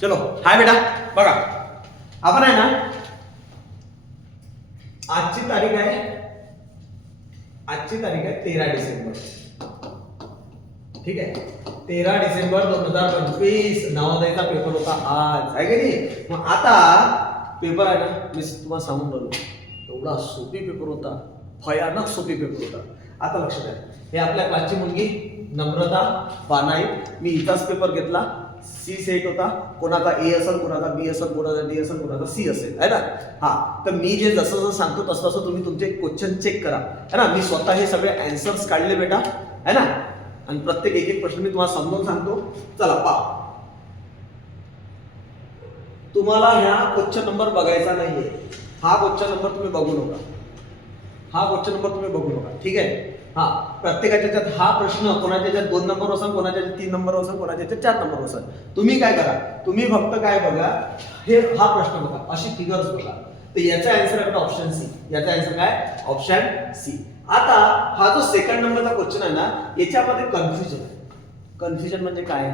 चलो हाय बेटा बघा आपण आहे ना आजची तारीख आहे 13 डिसेंबर ठीक आहे 13 डिसेंबर 2025 नवोदयचा पेपर होता आज आहे की नाही. मग आता पेपर आहे ना मी तुम्हाला सांगून राहिलो एवढा सोपी पेपर होता भयानक सोपी पेपर होता. आता लक्षात आहे हे आपल्या क्लासची मुलगी नम्रता बानाई मी इथाच पेपर घेतला सी सेट होता कोणाचा ए असेल कोणाचा बी असेल कोणाचा डी असेल कोणाचा सी असेल है ना. हा तर मी जे जसं जसं सांगतो तसं तसं तुम्ही तुमचे क्वेश्चन चेक करा है ना. मी स्वतः हे सगळे आन्सर्स काढले बेटा है ना आणि प्रत्येक एक एक प्रश्न मी तुम्हाला समजावून सांगतो. चला पहा तुम्हाला ह्या क्वेश्चन नंबर बघायचा नाहीये हा क्वेश्चन नंबर तुम्ही बघू नका हा क्वेश्चन नंबर तुम्ही बघू नका ठीक आहे. हा प्रत्येकाच्या याच्यात हा प्रश्न कोणाच्या याच्यात 2 नंबर असेल कोणाच्या याच्यात 3 नंबर असेल कोणाच्या याच्यात 4 नंबर असेल. तुम्ही काय करा तुम्ही फक्त काय बघा हे हा प्रश्न बघा अशी फिगर्स बघा तर याचा आन्सर आहे ऑप्शन सी. याचा आन्सर काय ऑप्शन सी. आता हा जो सेकंड नंबरचा क्वेश्चन आहे ना याच्यामध्ये कन्फ्युजन कन्फ्युजन म्हणजे काय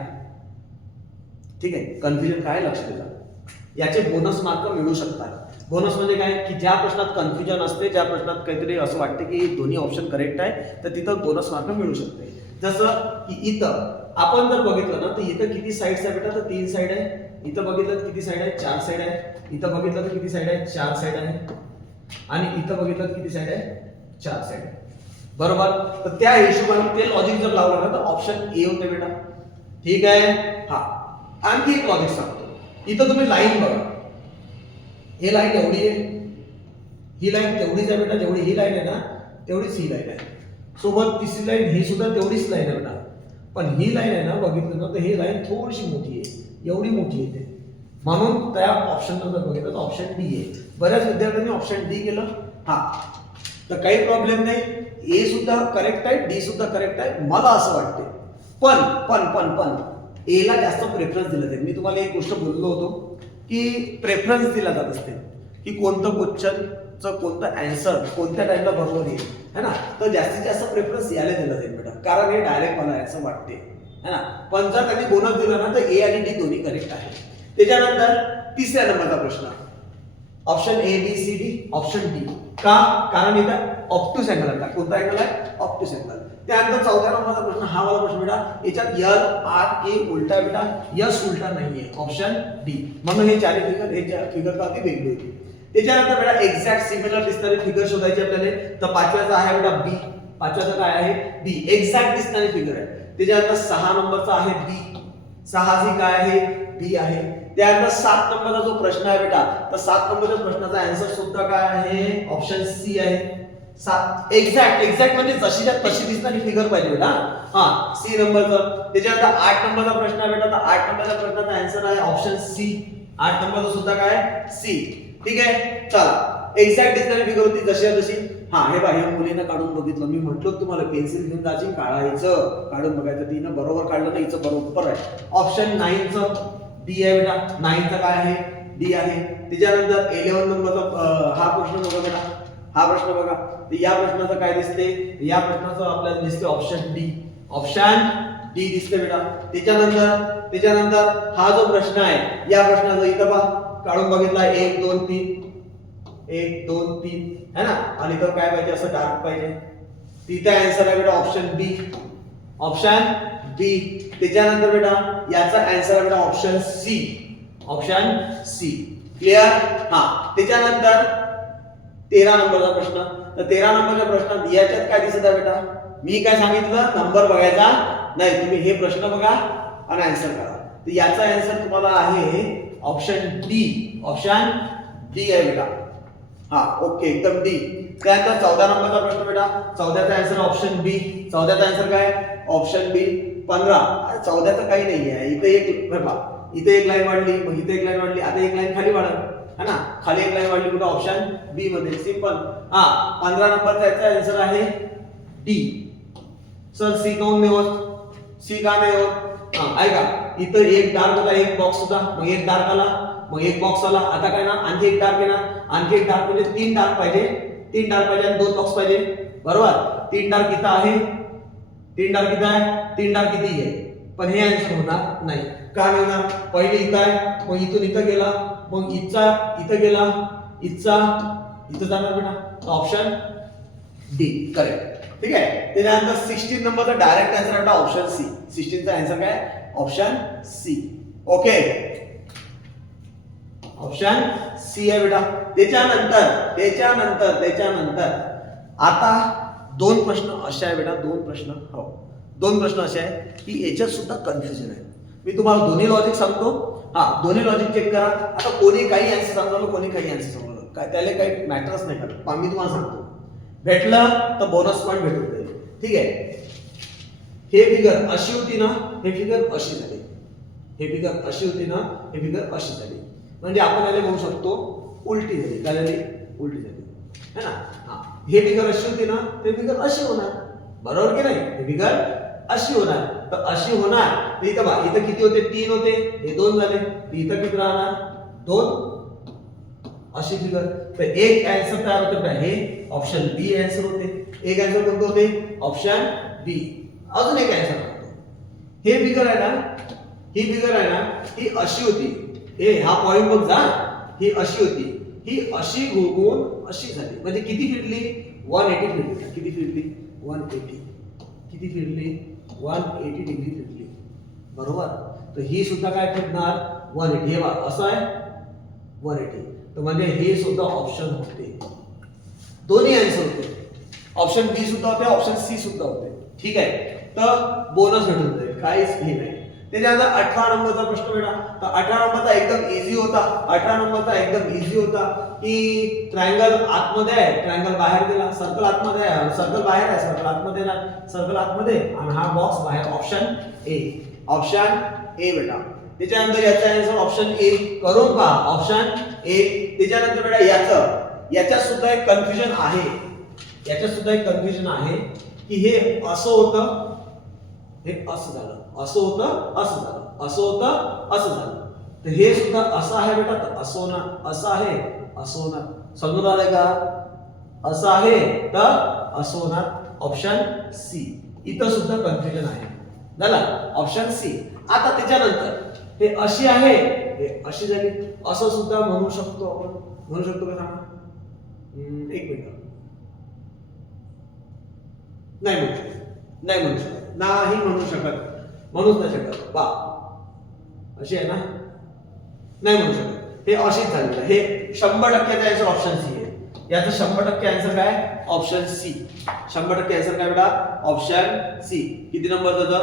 ठीक आहे. कन्फ्युजन काय लक्षात द्या याचे बोनस मार्क मिळू शकतात. बोनस म्हणजे काय की ज्या प्रश्नात कन्फ्युजन असते ज्या प्रश्नात काहीतरी असं वाटते की दोन्ही ऑप्शन करेक्ट आहे तर तिथं बोनस मार्क मिळू शकते. जसं की इथं आपण जर बघितलं ना तर इथं किती साइड्स आहे बेटा तर 3 साइड आहे. इथं बघितलं तर किती साइड आहे 4 साइड आहे. इथं बघितलं तर किती साइड आहे 4 साइड आहे आणि इथं बघितलं तर किती साइड आहे 4 साइड आहे बरोबर. तर त्या हिशोबाने ते लॉजिक जर लावलं ना तर ऑप्शन ए होते बेटा ठीक आहे. हा आणखी एक लॉजिक सांगतो इथं तुम्ही लाईन बघा हे लाईन एवढी आहे ही लाईन तेवढीच आहे बेटा जेवढी ही लाईन आहे ना तेवढीच ही लाईन आहे सोबत तिसरी लाईन ही सुद्धा तेवढीच लाईन आहे बेटा. पण ही लाईन आहे ना बघितलं ना तर ही लाईन थोडीशी मोठी आहे एवढी मोठी येते म्हणून त्या ऑप्शन जर बघितलं तर ऑप्शन डी आहे. बऱ्याच विद्यार्थ्यांनी ऑप्शन डी केलं हा तर काही प्रॉब्लेम नाही. ए सुद्धा करेक्ट आहे डी सुद्धा करेक्ट आहे मला असं वाटते. पण पण पण पण ए ला जास्त प्रेफरन्स दिला जाईल. मी तुम्हाला एक गोष्ट बोललो होतो की प्रेफरन्स दिला जात असते की कोणतं क्वेश्चनचं कोणतं आन्सर कोणत्या टाइमला बरोबर येईल है ना. तर जास्तीत जास्त प्रेफरन्स याला दिला जाईल बेटा कारण हे डायरेक्ट मला असं वाटते है ना. पण जर त्यांनी बोनस दिला ना तर ए आणि डी दोन्ही करेक्ट आहे. त्याच्यानंतर तिसऱ्या नंबरचा प्रश्न option A B C D option D का कारण इथं ऑप्टूस अँगल आहे. कोणता अँगल आहे ऑप्टूस अँगल. त्यानंतर चौथ्या नंबरचा प्रश्न हा वाला प्रश्न बेटा याच्यात एल आर ए उलटा बेटा यस उलटा नाहीये ऑप्शन डी म्हणून हे चारही फिगर हे फिगर का वेगळी होती. त्याच्यानंतर बेटा एक्झॅक्ट सिमिलर दिसणारी फिगर शोधायची आपल्याला तर पाचव्याचा आहे बेटा बी. पाचव्याचा काय आहे बी एक्झॅक्ट दिसणारी फिगर आहे. त्याच्यानंतर 6 नंबरचा आहे बी 6 ही काय आहे बी आहे. त्यानंतर 7 नंबरचा जो प्रश्न आहे बेटा तर 7 नंबरच्या प्रश्नाचा आन्सर सुद्धा काय आहे ऑप्शन सी आहे. एक्झॅक्ट म्हणजे जशीच्या तशी दिसणारी फिगर पाहिजे बेटा हा सी नंबरचं. त्याच्यानंतर 8 नंबरचा प्रश्न आहे बेटा तर 8 नंबरच्या प्रश्नाचा आन्सर आहे ऑप्शन सी. 8 नंबरचा सुद्धा काय सी ठीक आहे. चला एक्झॅक्ट दिसणारी फिगर होती जशी तशी हा हे बाह्य मुलीनं काढून बघितलं. मी म्हटलो तुम्हाला पेन्सिल घेऊन जायची काढायचं काढून बघायचं तिनं बरोबर काढलं ना हिचं बरोबर आहे. ऑप्शन 9चं डी आहे बेटा 9चं काय आहे डी आहे. त्याच्यानंतर 11 नंबरचा हा प्रश्न बघा बेटा हा प्रश्न बघा तर या प्रश्नाचं काय दिसते या प्रश्नाचं आपल्याला दिसते ऑप्शन डी दिसते बेटा. त्याच्यानंतर हा जो प्रश्न आहे या प्रश्नाचं इथं पहा काढून बघितला 1 2 3 है ना आणि इथं काय पाहिजे असं डार्क पाहिजे. तिथे आन्सर आहे बेटा ऑप्शन बी. त्याच्यानंतर बेटा याचा आन्सर आहे बेटा ऑप्शन सी क्लिअर. हा त्याच्यानंतर 13 नंबरचा प्रश्न तर 13 नंबरच्या प्रश्नात याच्यात काय दिसत आहे बेटा मी काय सांगितलं नंबर बघायचा नाही तुम्ही हे प्रश्न बघा आणि आन्सर करा. तर याचा आन्सर तुम्हाला आहे ऑप्शन डी आहे बेटा हा ओके एकदम डी. त्यानंतर 14 नंबरचा प्रश्न बेटा 14चा आन्सर ऑप्शन बी. 14चा आन्सर काय ऑप्शन बी. 15 14चं काही नाही आहे. इथे एक लाईन वाढली मग इथे एक लाईन वाढली आता एक लाईन खाली वाढल है ना खाली एक लाईन वाढली कुठे ऑप्शन बी मध्ये सिंपल. हा 15 नंबरचा याचा आन्सर आहे डी. सर सी काऊन नाही होत सी का नाही होत हा ऐका इथं एक डार्क होता एक बॉक्स होता मग एक डार्क आला मग एक बॉक्स आला आता काय ना आणखी एक डार्क आहे ना आणखी एक डार्क म्हणजे 3 डार्क पाहिजे आणि 2 बॉक्स पाहिजे बरोबर. 3 डार्क इथं आहे 3 डार्क इथं आहे 3 डार्क किती आहे पण हे आन्सर होणार नाही. काय मिळणार? पहिले इथं आहे, मग इथून इथं गेला, मग इथचा इथं गेला, इथचा इथं जाणार बेटा. Option D correct. ठीक आहे. त्याच्यानंतर 16 नंबरचा डायरेक्ट आन्सर बेटा ऑप्शन सी. 16 चा आन्सर काय? Option C. Okay, option C आहे बेटा. त्याच्यानंतर आता दोन प्रश्न असे आहे बेटा, दोन प्रश्न असे आहे की याच्यात सुद्धा कन्फ्युजन आहे. मी तुम्हाला दोन्ही लॉजिक सांगतो. दोन्ही लॉजिक चेक करा. आता कोणी काही आन्सर सांगतो, कोणी काही आन्सर सांगतो, काय त्याला काही मॅटरच नाही करत. मी तुम्हाला सांगतो, भेटलं तर बोनस पॉईंट भेटून जाईल. ठीक आहे. हे फिगर अशी होती ना, हे फिगर अशी झाली. हे फिगर अशी होती ना, हे फिगर अशी झाली. म्हणजे आपण याला म्हणू शकतो उलटी झाली. काय झाली? उलटी झाली है ना. हे फिगर अशी होती ना, ते फिगर अशी होणार. बरोबर की नाही? हे फिगर अशी होणार. तर अशी होणार. तर इथं बघा, इथं किती होते? 3 होते, हे 2 झाले. तर इथं किती राहणार? 2. अशी फिगर. तर एक आन्सर तयार होते. हे ऑप्शन बी आन्सर होते. एक आन्सर कोणतं होते? ऑप्शन बी. अजून एक आन्सर होतो. हे फिगर आहे ना, ही फिगर आहे ना, ही अशी होती. हा पॉइंट बघ जा. ही अशी होती, ही अशी घुमून अशी झाली. म्हणजे किती फिरली? 180 फिरली. किती फिरली? 180. किती फिरली? 180 डिग्री फिरली. बरोबर. तर ही सुद्धा काय फिरणार? 180. हे बघा असं आहे 180. तर म्हणजे हे सुद्धा ऑप्शन होते. दोन्ही आन्सर होते. ऑप्शन बी सुद्धा होते, ऑप्शन सी सुद्धा होते. ठीक आहे. तर बोनस भेटून जाईल, काहीच हे नाही. त्याच्यानंतर 18 नंबरचा प्रश्न बेटा. तर 18 नंबरचा एकदम इझी होता. 18 नंबरचा एकदम इझी होता की ट्रायंगल आतमध्ये आहे, ट्रायंगल बाहेर गेला, सर्कल आतमध्ये आहे, सर्कल बाहेर आहे, सर्कल आतमध्ये ना, सर्कल आतमध्ये आणि हा बॉक्स बाहेर. Option A. ऑप्शन ए बेटा. त्याच्यानंतर याचा आन्सर ऑप्शन ए करून पहा. Option A. त्याच्यानंतर बेटा याच्यात सुद्धा एक कन्फ्युजन आहे. याच्यात सुद्धा एक कन्फ्युजन आहे की हे असं होतं, हे असं झालं, असं होतं, असं झालं, असं होतं, असं झालं. तर हे सुद्धा असं आहे बेटा, तर असं होणार, असं आहे, असं होणार. समजून आलंय का? असं आहे तर असं होणार. Option C. इथं सुद्धा कन्फ्युजन आहे. झालं ऑप्शन सी. आता त्याच्यानंतर हे अशी आहे, हे अशी झाली, असं सुद्धा म्हणू शकतो आपण. म्हणू शकतो का? सांगा. एक मिनिट. नाही म्हणू शकत, नाही म्हणू शकत, नाही म्हणू शकत, म्हणूच नाही शकत. बा अशी आहे ना, नाही म्हणू शकत. हे अशीच झालेलं. हे 100% आन्सर ऑप्शन सी आहे. याचं 100% आन्सर काय? Option C. 100% आन्सर काय बेटा? Option C. किती नंबरचा?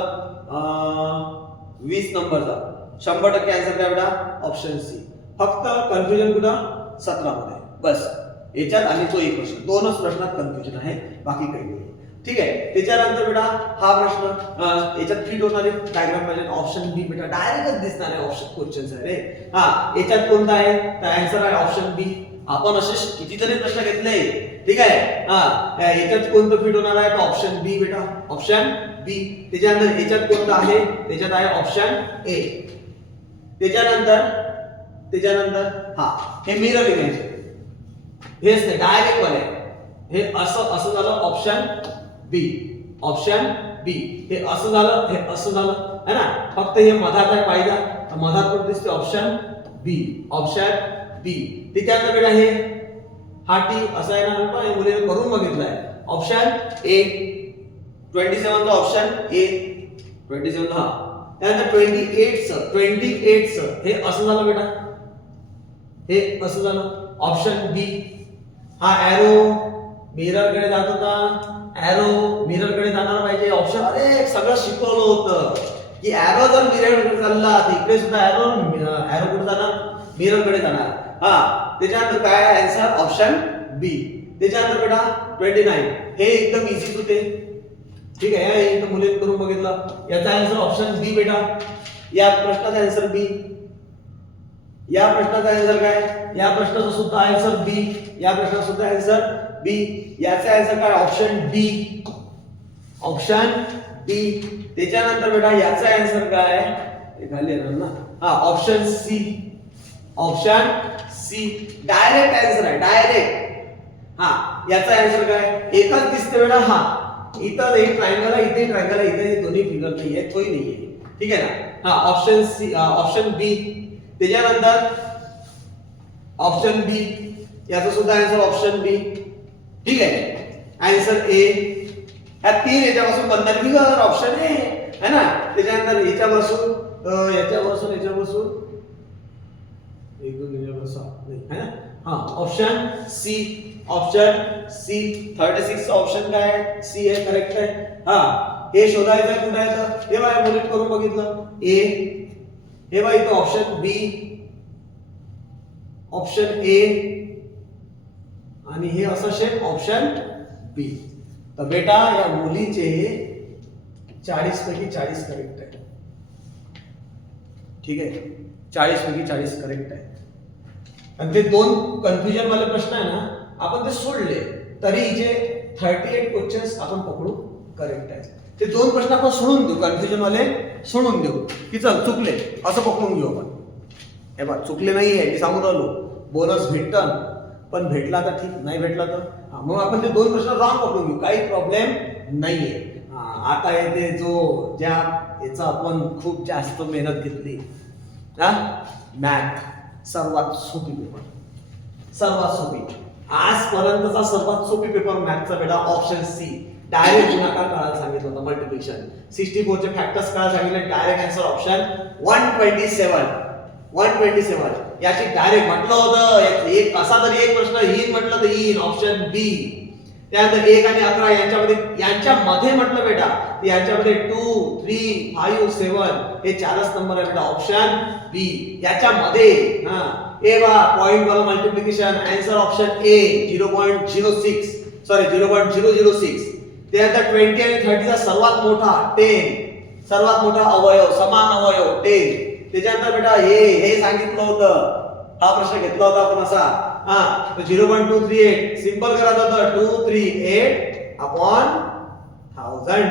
20 नंबरचा. 100% आन्सर काय बेटा? Option C. फक्त कन्फ्युजन कुठं? 17 मध्ये. बस याच्यात आणि तो एक प्रश्न, दोनच प्रश्नात कन्फ्युजन आहे, बाकी काही नाही. ठीक आहे. त्याच्यानंतर बेटा हा प्रश्न याच्यात फिट होणारे डायग्राम पाहिजे. ऑप्शन बी बेटा डायरेक्टच दिसणार आहे. ऑप्शन क्वेश्चन्स आहे रे. याच्यात कोणता आहे? तर आन्सर आहे ऑप्शन बी. आपण असे कितीतरी प्रश्न घेतले. ठीक आहे. याच्यात कोणतं फिट होणार आहे? तर ऑप्शन बी बेटा. ऑप्शन बी. त्याच्यानंतर याच्यात कोणतं आहे? त्याच्यात आहे ऑप्शन ए. त्याच्यानंतर हे मिरर इमेज, हेच नाही डायरेक्ट वाले. हे असं झालं ऑप्शन बी. ऑप्शन बी. हे असं झालं, हे असं झालं है ना. फक्त हे मधात आहे पाहिजे, तर मधात कुठे दिसते? ऑप्शन बी. ऑप्शन बी. त्याच्यानंतर बेटा हे हा टी असं आहे ना, पण मुलीने करून बघितलाय. Option A. 27 चा ऑप्शन ए. 27 त्यानंतर 28 हे असं झालं बेटा, हे असं झालं. ऑप्शन बी. हा एरो मिरर कडे जात होता, एरो मिरर कडे जाणार पाहिजे. ऑप्शन अरे सगळं शिकवलं होतं की एरो जर मिरर कडे चालला तर इकडे सुद्धा एरो कुठे जाणार? मिरर कडे जाणार. त्याच्यानंतर काय आन्सर? ऑप्शन बी. त्याच्यानंतर बेटा 29 हे एकदम इझीच होते. ठीक आहे. हे एकदम मुलीने करून बघितलं. याचा आन्सर ऑप्शन बी बेटा. या प्रश्नाचा आन्सर बी. या प्रश्नाचा आन्सर काय? या प्रश्नाचा सुद्धा आन्सर बी. या प्रश्नाचा सुद्धा आन्सर बी. याचा आन्सर काय? Option D. Option D. त्याच्यानंतर बेटा याचा आन्सर काय? हे खाली येणार ना. Option C. Option C. Direct answer आहे, डायरेक्ट. याचा आन्सर काय? एकच दिसते बेटा. इथं एक ट्रायंगल आहे, इथे ट्रायंगल आहे, इथे हे दोन्ही फिगर नाहीये, तोही नाहीये. ठीक आहे ना. हा ऑप्शन सी, ऑप्शन बी. त्याच्यानंतर ऑप्शन बी, याचा सुद्धा आन्सर ऑप्शन बी. ठीक आहे, आन्सर ए. ह्या तीन याच्यापासून बनणार की ऑप्शन ए है ना. त्याच्यानंतर याच्यापासून याच्यापासून एक दोन याच्यापासून है ना. हा option C, option C. 36 option काय आहे, सी आहे, करेक्ट आहे. हा हे शोधायचं कुठे आहे तर हे बघा बुलेट करून बघितलं ए. हे बघा इथं ऑप्शन बी, ऑप्शन ए आणि हे असं शेप ऑप्शन बी. तर बेटा या मुलीचे 40 पैकी 40 करेक्ट आहे. ठीक आहे, 40 पैकी 40 करेक्ट आहे. आणि ते दोन कन्फ्युजन वाले प्रश्न आहे ना, आपण ते सोडले तरी जे 38 क्वेश्चन्स आपण पकडू करेक्ट आहे. ते दोन प्रश्न आपण सोडून देऊ, कन्फ्युजन वाले सोडून देऊ की चल चुकले असं पकडून घेऊ आपण. हे बघ चुकले नाही आहे मी सांगून राहिलो, बोनस भेटतं पण भेटला तर ठीक, नाही भेटला तर मग आपण ते दोन प्रश्न रॉंग पकडून घेऊ, काही प्रॉब्लेम नाहीये. आता येते जो ज्या याचा आपण खूप जास्त मेहनत घेतली हा, मॅथ. सर्वात सोपी पेपर, सर्वात सोपी आजपर्यंतचा सर्वात सोपी पेपर मॅथचा बेटा ऑप्शन सी. डायरेक्ट गुणाकार करायला सांगितलं होतं, मल्टिप्लिकेशन. 64 चे फॅक्टर्स करायला सांगितले, डायरेक्ट आन्सर ऑप्शन 127. 127 याची डायरेक्ट म्हटलं होतं एक असा तरी एक प्रश्न येईन म्हटलं तर येईन ऑप्शन बी. त्यानंतर 1 आणि 11 यांच्यामध्ये म्हटलं बेटा यांच्यामध्ये 2, 3, 5, 7 हे चारच नंबर आहे बेटा ऑप्शन बी. याच्यामध्ये ए बा पॉइंट वाला multiplication answer option A 0.06 sorry 0.006. त्यानंतर 20 आणि 30 चा सर्वात मोठा 10, सर्वात मोठा अवयव समान अवयव 10. त्याच्यानंतर बेटा हे सांगितलं होतं, हा प्रश्न घेतला होता आपण असा 0.238 सिंपल करायचं होतं 238 अपॉन 1000.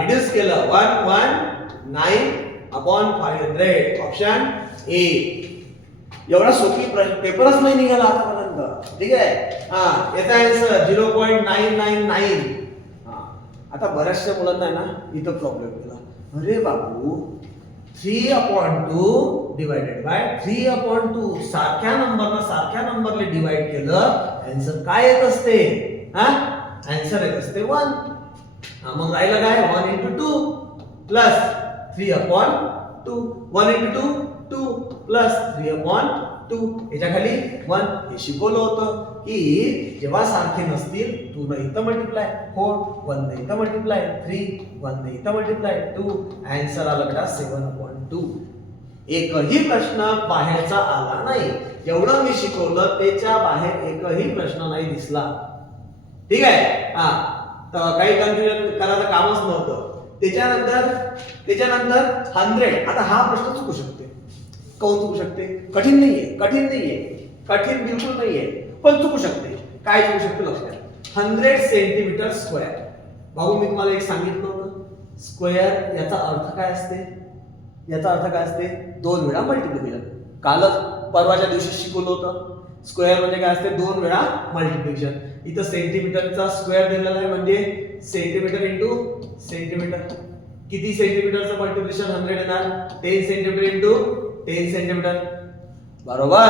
रिड्यूस केलं 119 अपॉन 500 ऑप्शन ए. एवढा सोपी पेपरच नाही निघाला आतापर्यंत. ठीक आहे, याचा आन्सर 0.999. आता बऱ्याचशा मुलांना आहे ना इथं प्रॉब्लेम केला, अरे बाबू 3/2 डिवाइडेड बाय 3/2 सारख्या नंबरला डिवाइड केलं आन्सर काय येत असते, आन्सर येत असते 1. मग राहिलं काय 1 into 2 प्लस 3/2. 1 into 2 2 प्लस 3/2 याच्या खाली 1. हे शिकवलं होतं की जेव्हा सारखे नसतील 2 ने इथं मल्टिप्लाय 4, 1 ने इथं मल्टिप्लाय 3, 1 ने इथं मल्टिप्लाय 2. आन्सर आला बेटा 7/2. एकही प्रश्न बाहेरचा आला नाही. जेवढं मी शिकवलं त्याच्या बाहेर एकही प्रश्न नाही दिसला. ठीक आहे, तर काही कन्फ्युजन करायचं कामच नव्हतं. त्याच्यानंतर 100. आता हा प्रश्न चुकू शकते. कोण चुकू शकते? कठीण नाहीये, कठीण बिलकुल नाहीये, पण चुकू शकते. काय चुकू शकते लक्षात 100 सेंटीमीटर स्क्वेअर. भाऊ मी तुम्हाला एक सांगितलं होतं, स्क्वेअर याचा अर्थ काय असते? याचा अर्थ काय असते? 2 वेळा मल्टिप्लिकेशन. कालच परवाच्या दिवशी शिकवलं होतं. स्क्वेअर म्हणजे काय असते? 2 वेळा मल्टिप्लिकेशन. इथं सेंटीमीटरचा स्क्वेअर दिलेला आहे म्हणजे सेंटीमीटर इंटू सेंटीमीटर. किती सेंटीमीटरचं मल्टिप्लिकेशन 100 येणार? 10 सेंटीमीटर इंटू 10 सेंटीमीटर. बरोबर,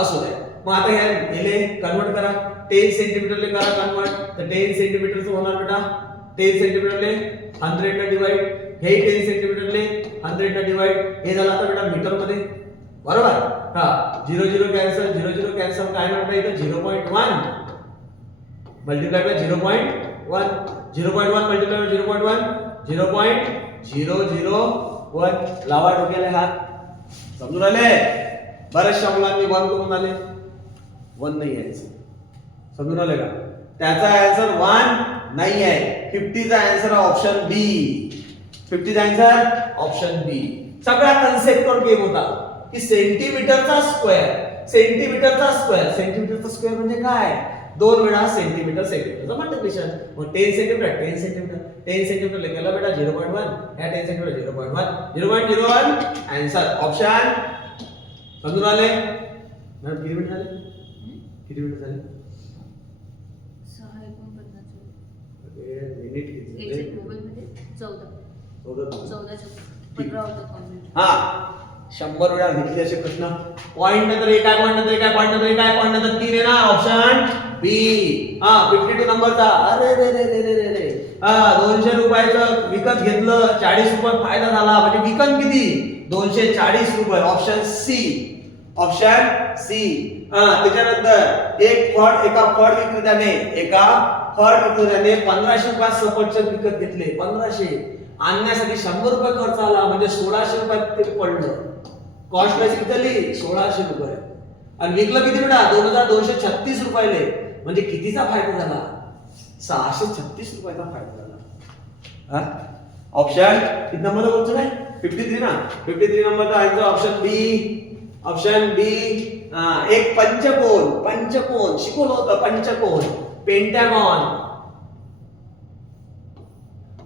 असू दे. मग आता याले कन्वर्ट करा, 10 सेंटीमीटरले करा कन्वर्ट. तर 10 सेंटीमीटरचं होणार बेटा 10 सेंटीमीटरले 100 ने डिवाइड, हे 10 सेंटीमीटरले 100 ने डिवाइड. हे झालं आता बेटा मीटर मध्ये. बरोबर, 0 0 कॅन्सल, 0 0 कॅन्सल. काय म्हणता इथं 0.1 मल्टिप्लाय बाय 0.1. 0.1 multiply by 0.1 0.001. लावा डोक्याला हात. समजून आले? बऱ्याचशा मुलांनी 1 करून आले. 1 नाही आहे, समजून आले का? त्याचा आन्सर 1 नाही आहे. 50 चा आन्सर ऑप्शन बी. 50 चा आन्सर ऑप्शन बी. सगळा कन्सेप्ट वर गेम होता की सेंटीमीटरचा स्क्वेअर म्हणजे काय? 2 वेळा सेंटीमीटरचं मल्टिप्लिकेशन. मग 10 सेंटीमीटर लिहिला बेटा 0.1. या 10 सेंटीमीटर 0.1 आन्सर ऑप्शन. समजून आले? मॅडम किती मिनिट झाले? 6:49 मोबाईल मध्ये 14. हा 100 वेळा घेतले असे प्रश्न. पॉइंट नंतर एक आहे, पॉइंट नंतर एक आहे, पॉइंट नंतर एक आहे, पॉइंट नंतर 3 येणार. ऑप्शन बी. हा 52 नंबरचा. अरे रे रे रे रे रे रे. हा 200 रुपयाचं विकत घेतलं, 40 रुपये फायदा झाला, म्हणजे विकत किती? 240 रुपये. Option C. Option C. त्याच्यानंतर एका फळ विक्रेत्याने 1500 रुपयात सफरचंद विकत घेतले. 1500 आणण्यासाठी 100 रुपये खर्च आला, म्हणजे 1600 रुपयात ते पडलं. कॉस्ट प्राइस किती झाली? 1600 रुपये. आणि विकलं किती बेटा? 2236 रुपयाले. म्हणजे कितीचा फायदा झाला? 636 रुपयाचा फायदा झाला. ऑप्शन किती नंबरचा क्वेश्चन आहे? 53 ना. 53 नंबरचा आन्सर ऑप्शन बी. ऑप्शन बी. एक पंचकोन शिकवलं होतं. पंचकोन, पेंटागॉन.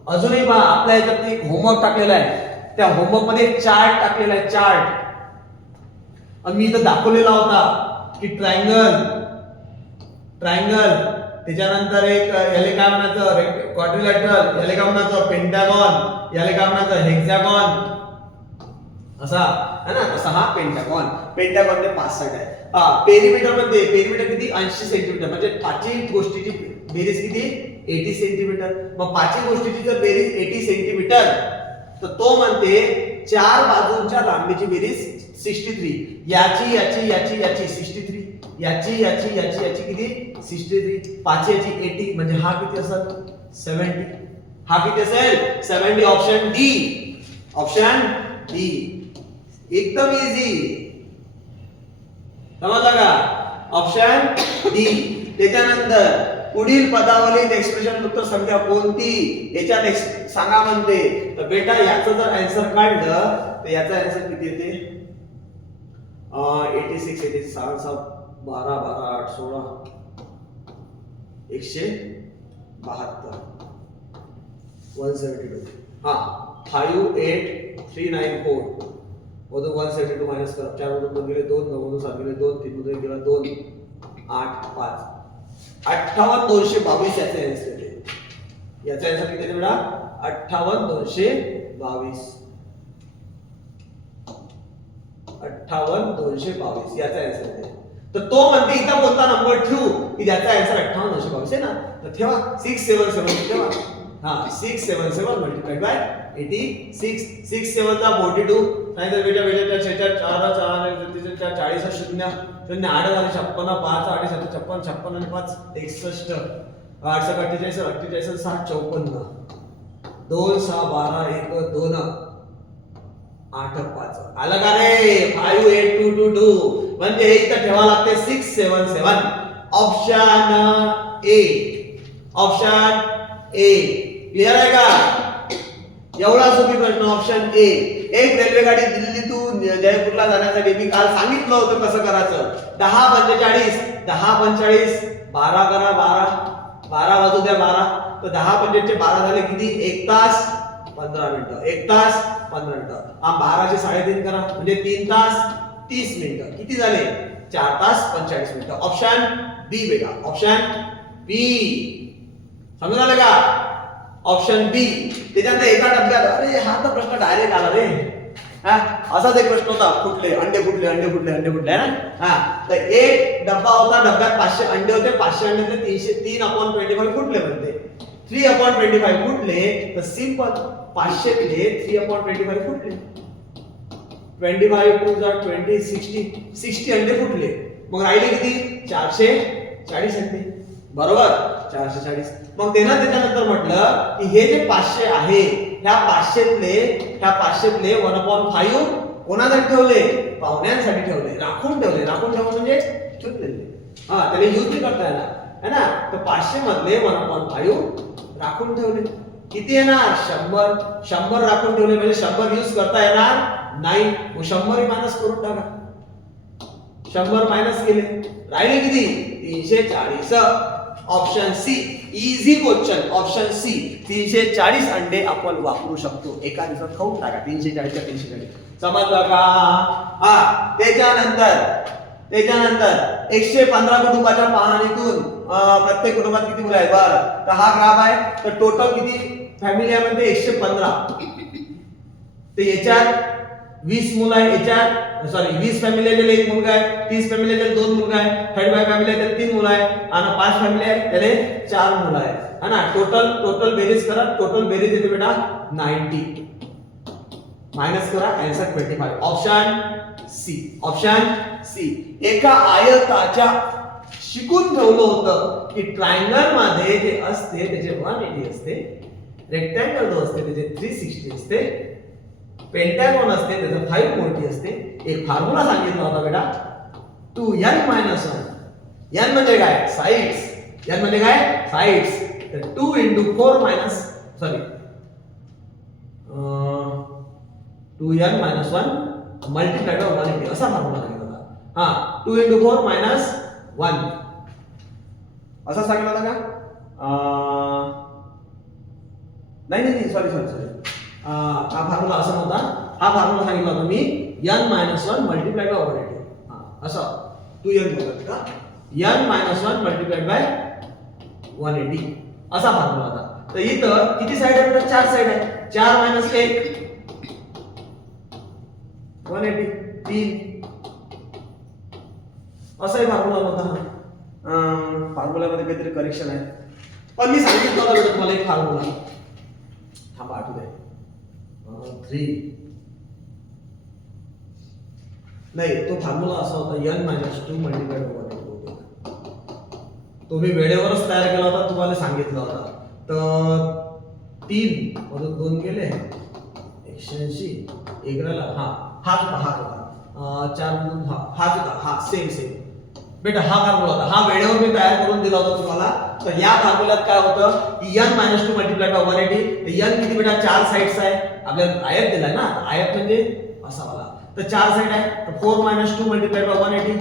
अजूनही पहा, आपल्या याच्यात एक होमवर्क टाकलेला आहे. त्या होमवर्क मध्ये चार्ट टाकलेला आहे. चार्ट मी इथं दाखवलेला होता की ट्रायंगल, त्याच्यानंतर एक याले काय म्हणायचं? क्वाड्रिलॅटरल. याले काय म्हणायचं? पेंटागॉन. याले काय म्हणायचं? हेक्सागॉन. असा है ना. तसा हा पेंटागॉन ते 65 आहे. पेरिमीटर मध्ये पेरिमीटर किती? 80 सेंटीमीटर. म्हणजे पाचही गोष्टीची बेरीज किती? 80 सेंटीमीटर. मग पाचही गोष्टीची जर बेरीज 80 सेंटीमीटर, तर तो म्हणते चार बाजूंच्या लांबीची बेरीज 63. याची 63. याची किती? 63. पाच याची 80. म्हणजे हा किती असेल? 70. हा किती असेल? 70. Option D. Option D. एकदम इझी. समजलं का? Option D. त्याच्यानंतर पुढील पदावलीत एक्सप्रेशन युक्त संख्या कोणती? याच्यात सांगा म्हणते. तर बेटा याचं जर आन्सर काढलं तर याचा आन्सर किती येते? 86 येते. 6 6 12 12 8 16 172 172. हा 58394 वरून 172 मायनस करा. 4 मधून गेले 2, 9 मधून 7 गेले 2, 3 मधून गेला 2, 8 5 58222 याचा आन्सर येते. याचा आन्सर किती बेटा? 58222. 58222 याचा आन्सर येते. तर तो म्हणते इथं कोणता नंबर ठेवू की ज्याचा आन्सर 58222 आहे ना. तर ठेवा 677 ठेवा. हा 677 मल्टिप्लाइड बाय 86. 6 7 चा 42. नाहीतर बेटा 4 4 4 40 0 0 8 झाले 56 5 8 7 56 56 आणि 5 61 8 7 48 48 7 54 2 6 12 1 2 8 5. आलं का रे? 58222. म्हणजे इथं ठेवा लागते 677. Option A. Option A. Clear आहे का? एवढा सोपी प्रश्न. ऑप्शन ए. एक रेल्वे गाडी दिल्लीतून जयपूरला जाण्यासाठी मी काल सांगितलं होतं कसं करायचं. 10:45 10:45 12 करा. 12 वाजू द्या 12. तर 10:45 12 झाले किती? 1 तास 15 मिनिटं. 1 तास 15 मिनिटं. 12 चे 3.5 करा म्हणजे 3 तास 30 मिनिटं. किती झाले? 4 तास 45 मिनिटं. ऑप्शन बी बेटा. ऑप्शन बी. समजून आलं का? ऑप्शन बी. त्याच्यानंतर एका डब्यात, अरे हा तर प्रश्न डायरेक्ट आला रे. असाच एक प्रश्न होता. अंडे फुटले ना. तर एक डब्बा होता. डब्यात 500 अंडे होते. 500 अंडे 3/25 फुटले म्हणते. 3/25 फुटले तर सिंपल 500 दिले 3/25 फुटले. 25 2 20 60 अंडे फुटले. मग राहिले किती? 440 अंडे. बरोबर 440. मग त्याच्यानंतर म्हटलं की हे जे 500 आहे ह्या 500तले 1/5 कोणासाठी ठेवले? पाहुण्यांसाठी ठेवले. राखून ठेवले म्हणजे ठेवलेले. त्याला यूज नाही करता येणार है ना. तर 500 मधले 1/5 राखून ठेवले. किती येणार? 100 राखून ठेवले म्हणजे 100 यूज करता येणार नाही. मग 100 मायनस करून टाका. 100 मायनस केले राहिले किती? 340. Option C. Easy question. Option C. 340 अंडे आपण वापरू शकतो. एका दिवसात खाऊन टाका. 340 च्या 340. समजलं का? त्याच्यानंतर 115 कुटुंबाच्या पाहणीतून प्रत्येक कुटुंबात किती मुलं आहेत? बरं. तर हा ग्राफ आहे. तर टोटल किती फॅमिली आहे म्हणते? 115. तर याच्यात 20 मुलं आहे, याच्यात सॉरी 20 फॅमिली आहे त्याला एक मुलगा आहे, 30 फॅमिली आहे त्याला 2 मुलगा आहे, 35 फॅमिली आहे त्याला 3 मुलं आहे आणि 5 फॅमिली आहे त्याला 4 मुलं आहे, है ना. टोटल बेरीज करा, टोटल बेरीज येते बेटा 90 मायनस करा, आन्सर 25. Option C. एका आयताच्या शिकून ठेवलं होतं की ट्रायंगल मध्ये जे असते त्याचे 180 असते, रेक्टँगल जो असते त्याचे 360 असते, पेंटागॉन असते त्याचं 540 असते. एक फॉर्म्युला सांगितला होता बेटा 2n - 1. n म्हणजे काय? साइड्स. n म्हणजे काय? साइड्स. तर 2 × 4 minus sorry 2n - 1 multiplied by 180 असा फॉर्म्युला सांगितला होता. हा 2 × 4 मायनस 1 असा सांगितलं होता का? नाही सॉरी हा फॉर्म्युला असा नव्हता. हा फॉर्म्युला सांगितला होता मी n - 1 मल्टिप्लाइड बाय 180. असा 2n होता का? n - 1 मल्टिप्लाइड बाय 180 असा फॉर्म्युला होता. तर इथं किती साइड आहे बेटा? 4 साइड आहे. 4 - 1 180 3 असाही फॉर्म्युला होता. फॉर्म्युल्यामध्ये काहीतरी करेक्शन आहे, पण मी सांगितलं होतं बेटा तुम्हाला एक फॉर्म्युला. थांबा आठवू द्या. 3 नाही, तो फॉर्म्युला असा होता n - 2 मल्टिप्लाइड बाय 180. तो मी वेळेवरच तयार केला होता, तुम्हाला सांगितलं होता. तर 3 मधून 2 गेले 180 एक राहिला. हा 4 मधून हा सेम बेटा हा फॉर्म्युला होता. हा वेळेवर मी तयार करून दिला होता तुम्हाला. तर या फॉर्म्युल्यात काय होतं की n - 2 मल्टिप्लाइड बाय 180. तर n किती बेटा? 4 साइड्स आहे. आपल्याला आयत दिलाय ना, आयत म्हणजे असा वाला. तर 4 साइड आहे. तर 4 - 2 multiplied by 180.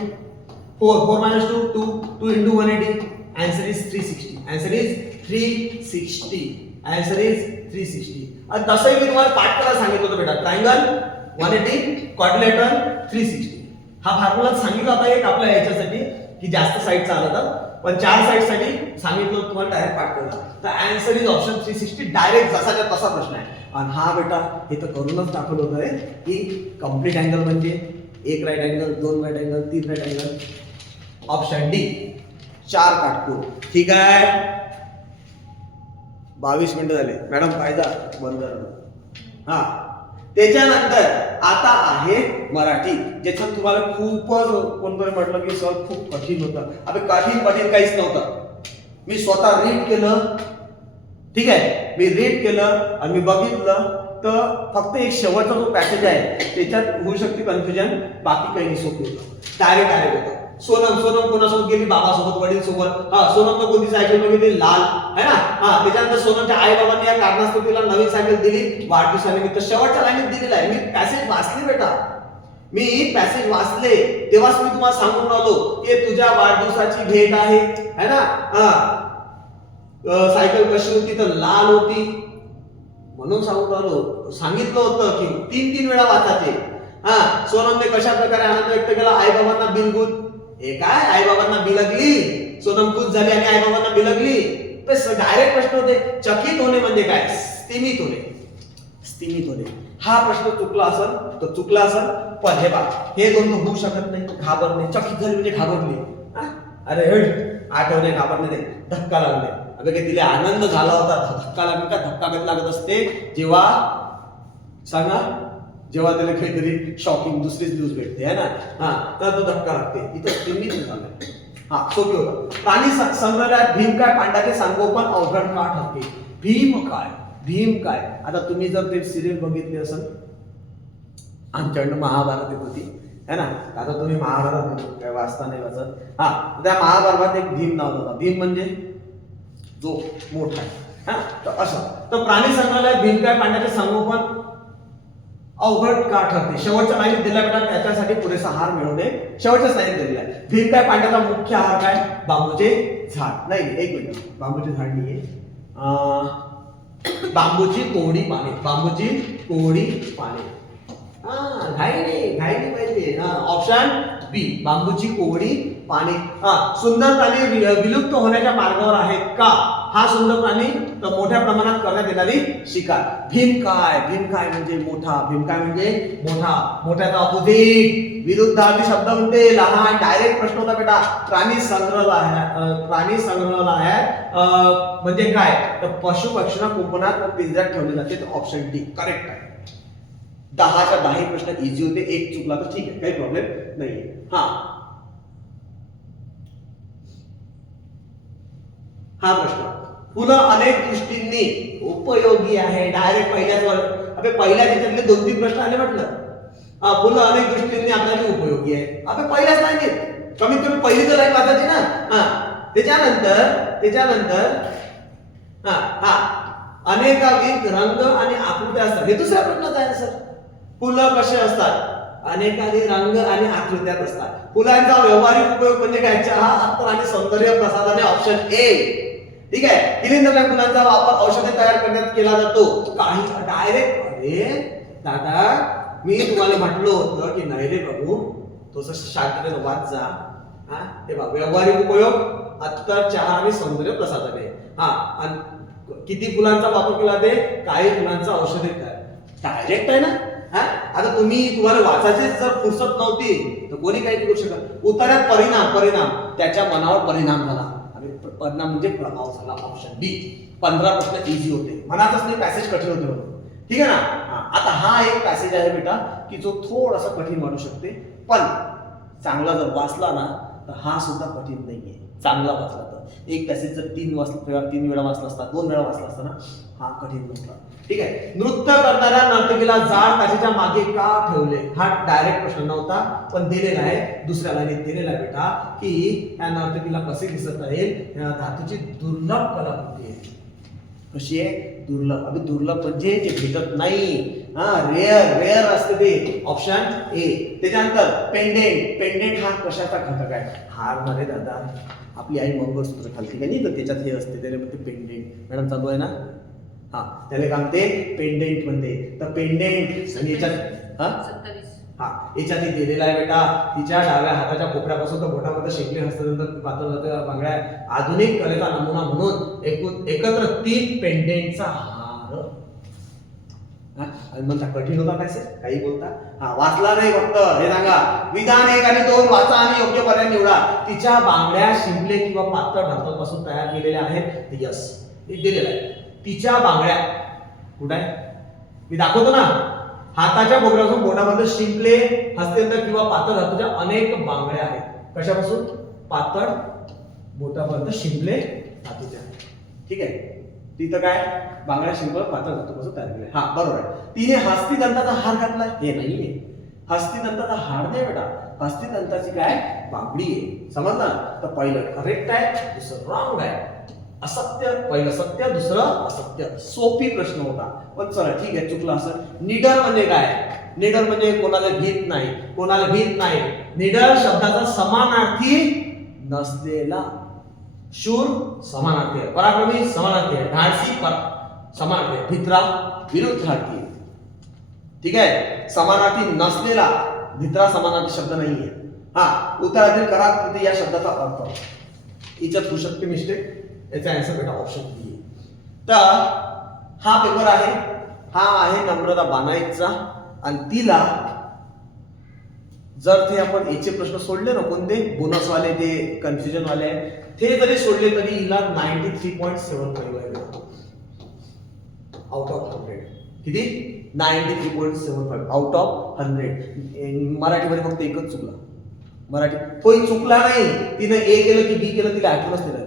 4 - 2 2 × 180. Answer is 360. Answer is 360. Answer is 360. आणि तसंही मी तुम्हाला पाठ करायला सांगितलं होतं बेटा. Triangle 180, quadrilateral 360. हा फॉर्म्युला सांगितला होता एक आपल्या याच्यासाठी की जास्त साइड चालतात, पण 4 साइड साठी सांगितलं तुम्हाला डायरेक्ट पाठ केला. तर आन्सर इज ऑप्शन 360. डायरेक्ट जसाच्या तसा प्रश्न आहे. आणि हा बेटा हे तर करूनच दाखवलं होतं रे की कंप्लीट अँगल म्हणजे 1 right angle, 2 right angle, 3 right angle. Option D 4 काटकोन. ठीक आहे. 22 मिनिटं झाले. मॅडम पाहिजा बंद करा. हा त्याच्यानंतर आता आहे मराठी, ज्याच्यात तुम्हाला खूपच कोणतरी म्हटलं की सर खूप कठीण होतं. अबे कठीण काहीच नव्हतं. मी स्वतः रीड केलं. ठीक आहे, मी रीड केलं आणि मी बघितलं. तर फक्त एक शेवटचा जो पॅसेज आहे त्याच्यात होऊ शकते कन्फ्युजन, बाकी काही नाही. सोपं होतं. डायरेक्ट होतं. सोनम कोणासोबत गेली? बाबासोबत, वडील सोबत. सोनम कोणती सायकल गेली? लाल, है ना. त्याच्यानंतर सोनमच्या आई बाबांनी या कारणास्तव तिला नवीन सायकल दिली वाढदिवसानिमित्त. शेवटच्या लाईनीत दिलेला आहे. मी पॅसेज वाचले बेटा. मी पॅसेज वाचले तेव्हाच मी तुम्हाला सांगून राहिलो की तुझ्या वाढदिवसाची भेट आहे, है ना. सायकल कशी होती? तर लाल होती म्हणून सांगून राहिलो. सांगितलं होतं की 3 वेळा वाचायचे. सोनमने कशा प्रकारे आनंद व्यक्त केला? आई बाबांना बिलगुल. हे काय? आई बाबांना बिलगली. सोनम खुश झाली आणि आई बाबांना बिलगली. डायरेक्ट प्रश्न होते. चकित होणे म्हणजे काय? स्तिमित होणे. हा प्रश्न चुकला असेल तर चुकला असेल, पण हे बघा हे दोन होऊ शकत नाही. घाबरणे, चकित झाली म्हणजे घाबरली. अरे आठवणे, घाबरणे नाही, धक्का लागणे. अगं की तिला आनंद झाला होता, धक्का लागला का? धक्का कधी लागत असते जेव्हा सांगा, जेव्हा त्याला काहीतरी शॉकिंग दुसरीच न्यूज भेटते, है ना. तर तो धक्का लागते. इथं तुम्ही झालं. सोपी होतं. प्राणी संग्रहालयात भीम काय पांड्याचे संगोपन अवघड का ठरते? भीम काय? आता तुम्ही जर ते सिरियल बघितली असेल, आमच्याकडनं महाभारत येत होती, है ना. आता तुम्ही महाभारत काय वाचता नाही वाचत. त्या महाभारतात एक भीम नाव होता. भीम म्हणजे जो मोठा आहे. तर असं. तर प्राणी संग्रहालयात भीम काय पांड्याचे संगोपन अवघड का ठरते? शेवटच्या लाईनीत दिला बेटा, त्याच्यासाठी पुरेसा आहार मिळवणे. शेवटच्याच लाईनीत दिलेला आहे. भीम काय पांड्याचा मुख्य आहार काय? बांबूचे झाड. नाही, एक मिनिट, बांबूचे झाड नाहीये. बांबूची कोवडी पाने. घाई नाही पाहिजे. ऑप्शन बी बांबूची कोवडी पाने. सुंदर प्राणी विलुप्त होण्याच्या मार्गावर आहेत का? हा सुंदर प्राणी तर मोठ्या प्रमाणात करण्यात येणारी शिकार. भीमकाय, भीमकाय म्हणजे मोठा, भीमकाय म्हणजे मोठा, मोठ्याचा अपोजिट विरुद्धार्थी शब्द म्हणते लहान. डायरेक्ट प्रश्न होता बेटा. प्राणी संग्रहालय, प्राणी संग्रहालय म्हणजे काय तर पशु पक्षींना कुंपणात व पिंजऱ्यात ठेवले जाते. तर ऑप्शन डी करेक्ट आहे. 10च्या 10 प्रश्न इझी होते. एक चुकला तर ठीक आहे, काही प्रॉब्लेम नाहीये. हा प्रश्न, फुलं अनेक दृष्टींनी उपयोगी आहे. डायरेक्ट पहिल्याच अबे पहिल्या त्याच्यातले 2-3 प्रश्न आले म्हटलं. फुलं अनेक दृष्टींनी आपल्याला उपयोगी आहे. अबे पहिल्याच लाईनीत कमीत कमी पहिली तर लाईन वाचायची ना. त्याच्यानंतर अनेकाविध रंग आणि आकृत्या असतात. हे दुसऱ्या प्रश्नाचा आन्सर. फुलं कसे असतात? अनेकाधिक रंग आणि आकृत्यात असतात. फुलांचा व्यावहारिक उपयोग म्हणजे काय? चहा, अत्तर आणि सौंदर्य प्रसाधने. Option A. ठीक आहे. इलिंद्रच्या फुलांचा वापर औषधे तयार करण्यात केला जातो. काही डायरेक्ट अरे दादा मी तुम्हाला म्हटलं होतं की नाही रे बाबू तसं शांततेने वाच जा. हे बघ व्यावहारिक उपयोग अत्तर, चहा आणि सौंदर्य प्रसाधने. आणि किती फुलांचा वापर केला जाते? काही फुलांचा औषधे तयार. डायरेक्ट आहे ना. आता तुम्हाला वाचायची जर फुरसत नव्हती तर कोणी काही करू शकत. उत्तरात परिणाम त्याच्या मनावर परिणाम झाला आणि परिणाम म्हणजे प्रभाव झाला. ऑप्शन बी. 15 प्रश्न इझी होते. मनातच नाही पॅसेज कठीण होते म्हणून. ठीक आहे ना. आता हा एक पॅसेज आहे बेटा की जो थोडासा कठीण वाटू शकते, पण चांगला जर वाचला ना तर हा सुद्धा कठीण नाहीये. चांगला वाचला तर एक पॅसेज जर 3 वेळा वाचला असता, 2 वेळा वाचला असता ना, हा कठीण नव्हता. ठीक आहे. नृत्य करणाऱ्या नर्तकीला जाड काचेच्या मागे का ठेवले? हा डायरेक्ट प्रश्न नव्हता पण दिलेला आहे. दुसऱ्या लाईनीत दिलेला आहे बेटा की या नर्तकीला कसे दिसत राहील. या धातूची दुर्लभ कलाकृती आहे. कशी आहे? दुर्लभ. अभी दुर्लभ म्हणजे जे भेटत नाही. रेअर असते ते. Option A. त्याच्यानंतर पेंडेंट हा कशाचा घटक आहे? हार मध्ये दादा आपली आई मंगळसूत्र घालते का नाही तर त्याच्यात हे असते, त्याला म्हणते पेंडेंट. मॅडम चालू आहे ना. त्याला काय म्हणते? पेंडेंट म्हणते. तर पेंडेंट आणि याच्यात दिलेला आहे बेटा. तिच्या डाव्या हाताच्या कोपऱ्यापासून तर बोटामध्ये शेकले हस्तांतर पातळ बांगड्या आधुनिक कलेचा नमुना म्हणून एकत्र 3 पेंडेंटचा हार. म्हणता कठीण होता पॅसेज, काही बोलता. वाचला नाही फक्त हे सांगा. विधान 1 आणि 2 वाचा आणि योग्य पर्याय निवडा. तिच्या बांगड्या शिंपले किंवा पातळ धातूपासून तयार केलेल्या आहेत. यस दिलेला आहे. तिच्या बांगड्या कुठे आहे? मी दाखवतो ना. हाताच्या कोपऱ्यापासून बोटामध्ये शिंपले, हस्तांतर किंवा पातळ धातूच्या अनेक बांगड्या आहेत. कशापासून? पातळ बोटापर्यंत शिंपले धातूच्या. ठीक आहे. तिथं काय? बांगड्या शिंपले पातळ धातूपासून तयार केले. बरोबर आहे. तिने हस्तिदंताचा हार घातलाय. हे नाहीये. हस्तिदंताचा हार नाही बेटा. हस्तिदंताची काय? बांगडी आहे. समजलं? तर पहिलं करेक्ट आहे, दुसरं रॉंग आहे. असत्य, पहिलं सत्य, दुसरं असत्य. सोपी प्रश्न होता पण चला ठीक आहे, चुकला असं. निडर म्हणजे काय? निडर म्हणजे कोणाला भीत नाही. कोणाला भीत नाही. निडर शब्दाचा समानार्थी नसलेला. शूर समानार्थी आहे. पराक्रमी समानार्थी आहे. धाडसी समानार्थी आहे. भित्रा विरुद्धार्थी. ठीक आहे. समानार्थी नसलेला भित्रा समानार्थी शब्द नाहीये. उत्तरातील कराकृती या शब्दाचा अर्थ याच्यात होऊ शकते मिस्टेक. याचा आन्सर बेटा ऑप्शन बी. तर हा पेपर आहे. हा आहे नम्रता बानाईचा आणि तिला जर ते आपण याचे प्रश्न सोडले ना, कोणते बोनस वाले ते कन्फ्युजन वाले ते जरी सोडले तरी हिला 93.75 आहे आउट ऑफ 100. किती? 93.75 आउट ऑफ 100. मराठीमध्ये फक्त एकच चुकला. मराठी कोणी चुकला नाही. तिने ए केलं की बी केलं, तिला आठवणच नाही राहिलं.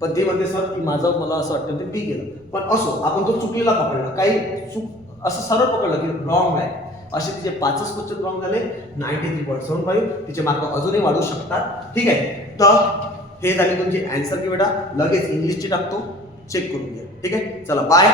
पण ते म्हणते सर की मला असं वाटतं ते बी केलं. पण असो, आपण तो चुकलेला पकडला. काही चूक असं सरळ पकडलं की रॉंग आहे. असे तिचे 5च क्वेश्चन रॉंग झाले. 93.75. तिचे मार्क अजूनही वाढू शकतात. ठीक आहे. तर हे झाले तुमचे आन्सर की बेटा. लगेच इंग्लिशची टाकतो, चेक करून घ्या. ठीक आहे. चला बाय.